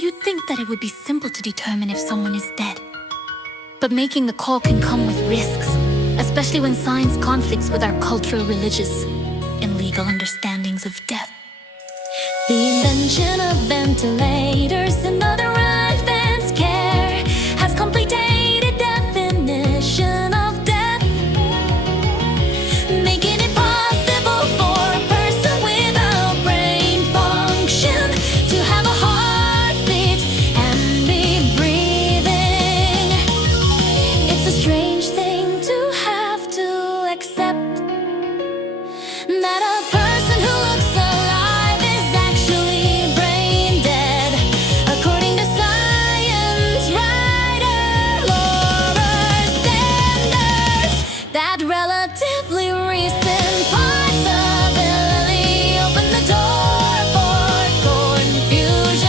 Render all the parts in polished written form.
You'd think that it would be simple to determine if someone is dead. But making the call can come with risks, especially when science conflicts with our cultural, religious, and legal understandings of death. The invention of ventilators and other advanced care has completed definition of death, making it possible for a person without brain function to have a heartbeat and be breathing. It's a strange thing to have to accept, that a person who looks alive is actually brain dead, according to science writer Laura Sanders. That relatively recent possibility opened the door for confusion.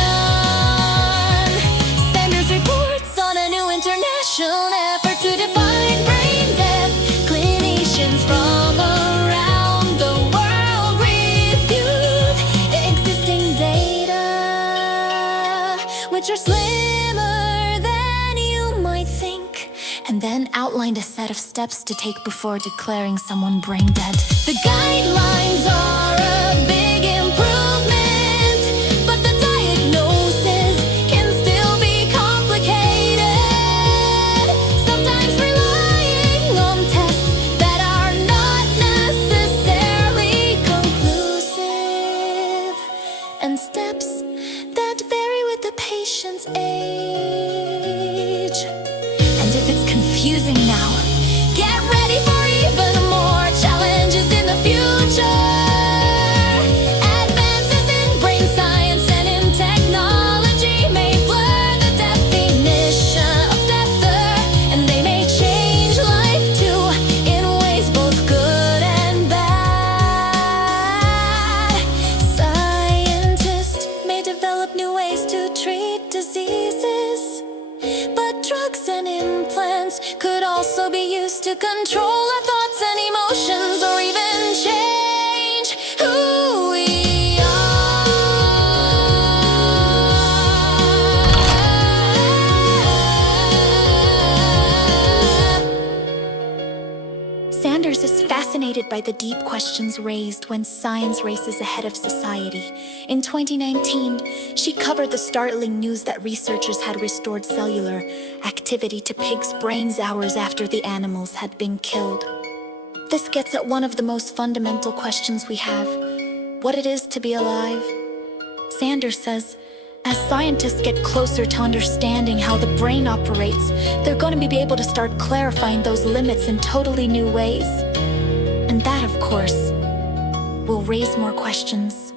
Sanders reports on a new international effort to define brain death. Clinicians from around the world reviewed existing data, which are slimmer than you might think, and then outlined a set of steps to take before declaring someone brain dead. The guidelines are a big improvement, but the diagnoses can still be complicated, sometimes relying on tests that are not necessarily conclusive, and steps that vary with the patient's age. And if it's confusing now, get ready for even more challenges in the future. Advances in brain science and in technology may blur the definition of death, and they may change life too in ways both good and bad. Scientists may develop new ways to treat diseases, but drugs and implants could also be used to control our thoughts and emotions, or even change who we are. Sanders is fascinated by the deep questions raised when science races ahead of society. In 2019, she covered the startling news that researchers had restored cellular activity to pigs' brains hours after the animals had been killed. This gets at one of the most fundamental questions we have: what it is to be alive. Sanders says, as scientists get closer to understanding how the brain operates, they're going to be able to start clarifying those limits in totally new ways. And that, of course, will raise more questions.